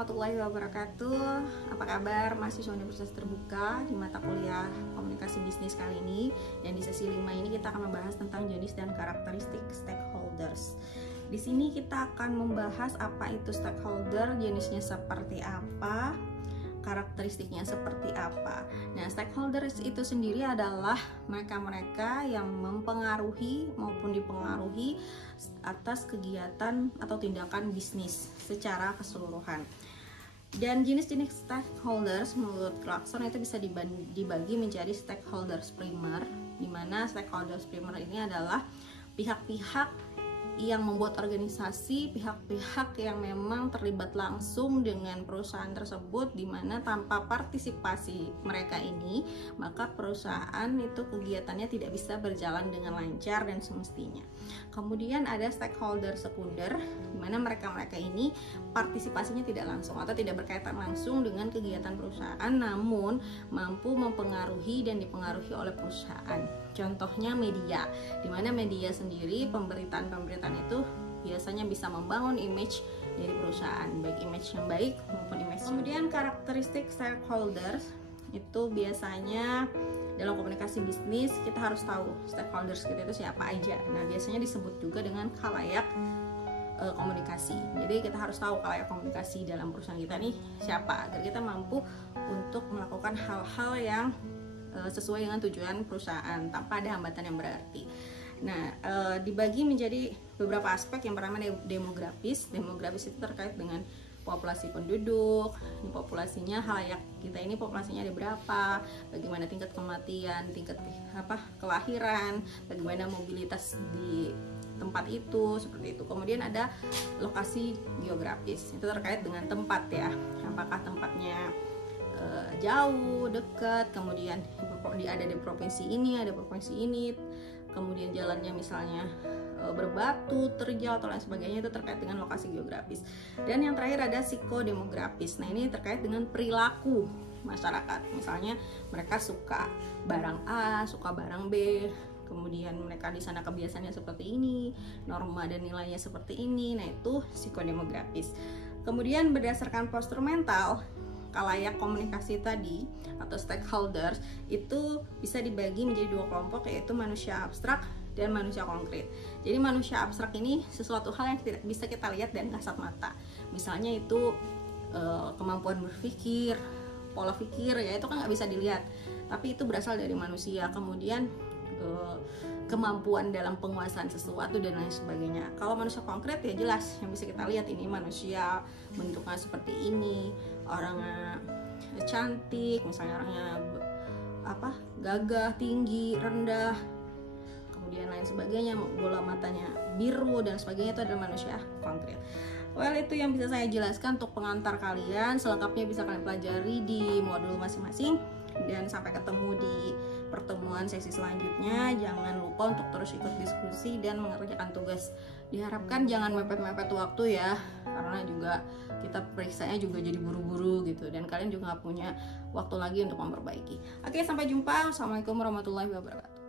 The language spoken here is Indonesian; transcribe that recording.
warahmatullahi wabarakatuh. Apa kabar mahasiswa Universitas Terbuka di mata kuliah Komunikasi Bisnis kali ini? Dan di sesi 5 ini kita akan membahas tentang jenis dan karakteristik stakeholders. Di sini kita akan membahas apa itu stakeholder, jenisnya seperti apa, karakteristiknya seperti apa. Nah, stakeholders itu sendiri adalah mereka-mereka yang mempengaruhi maupun dipengaruhi atas kegiatan atau tindakan bisnis secara keseluruhan. Dan jenis-jenis stakeholders menurut Clarkson itu bisa dibagi menjadi stakeholders primer, di mana stakeholders primer ini adalah pihak-pihak yang membuat organisasi, pihak-pihak yang memang terlibat langsung dengan perusahaan tersebut, di mana tanpa partisipasi mereka ini, maka perusahaan itu kegiatannya tidak bisa berjalan dengan lancar dan semestinya. Kemudian ada stakeholder sekunder, di mana mereka-mereka ini partisipasinya tidak langsung atau tidak berkaitan langsung dengan kegiatan perusahaan, namun mampu mempengaruhi dan dipengaruhi oleh perusahaan. Contohnya media, di mana media sendiri, pemberitaan itu biasanya bisa membangun image dari perusahaan, baik image yang baik maupun image. Kemudian karakteristik stakeholders itu biasanya dalam komunikasi bisnis kita harus tahu stakeholders kita itu siapa aja. Nah, biasanya disebut juga dengan khalayak komunikasi. Jadi kita harus tahu khalayak komunikasi dalam perusahaan kita nih siapa, agar kita mampu untuk melakukan hal-hal yang sesuai dengan tujuan perusahaan tanpa ada hambatan yang berarti. Nah, dibagi menjadi beberapa aspek. Yang pertama demografis. Demografis itu terkait dengan populasi penduduk. Populasinya khalayak kita ini populasinya ada berapa, bagaimana tingkat kematian, tingkat kelahiran, bagaimana mobilitas di tempat itu, seperti itu. Kemudian ada lokasi geografis. Itu terkait dengan tempat ya. Apakah tempatnya jauh, dekat, kemudian ada di provinsi ini, ada provinsi ini, kemudian jalannya misalnya berbatu, terjal atau lain sebagainya, itu terkait dengan lokasi geografis. Dan yang terakhir ada psikodemografis. Nah, ini terkait dengan perilaku masyarakat. Misalnya mereka suka barang A, suka barang B, kemudian mereka di sana kebiasaannya seperti ini, norma dan nilainya seperti ini. Nah, itu psikodemografis. Kemudian berdasarkan postur mental, khalayak komunikasi tadi atau stakeholders itu bisa dibagi menjadi dua kelompok, yaitu manusia abstrak dan manusia konkret. Jadi manusia abstrak ini sesuatu hal yang tidak bisa kita lihat dan kasat mata. Misalnya itu kemampuan berpikir, pola pikir, ya itu kan nggak bisa dilihat, tapi itu berasal dari manusia. Kemudian kemampuan dalam penguasaan sesuatu dan lain sebagainya. Kalau manusia konkret ya jelas yang bisa kita lihat, ini manusia bentuknya seperti ini, orangnya cantik, misalnya orangnya gagah, tinggi, rendah, kemudian lain sebagainya, bola matanya biru dan sebagainya, itu adalah manusia konkret. Well, itu yang bisa saya jelaskan untuk pengantar kalian. Selengkapnya bisa kalian pelajari di modul masing-masing. Dan sampai ketemu di pertemuan sesi selanjutnya. Jangan lupa untuk terus ikut diskusi dan mengerjakan tugas. Diharapkan jangan mepet-mepet waktu ya, karena juga kita periksanya juga jadi buru-buru gitu, dan kalian juga gak punya waktu lagi untuk memperbaiki. Oke, sampai jumpa. Assalamualaikum warahmatullahi wabarakatuh.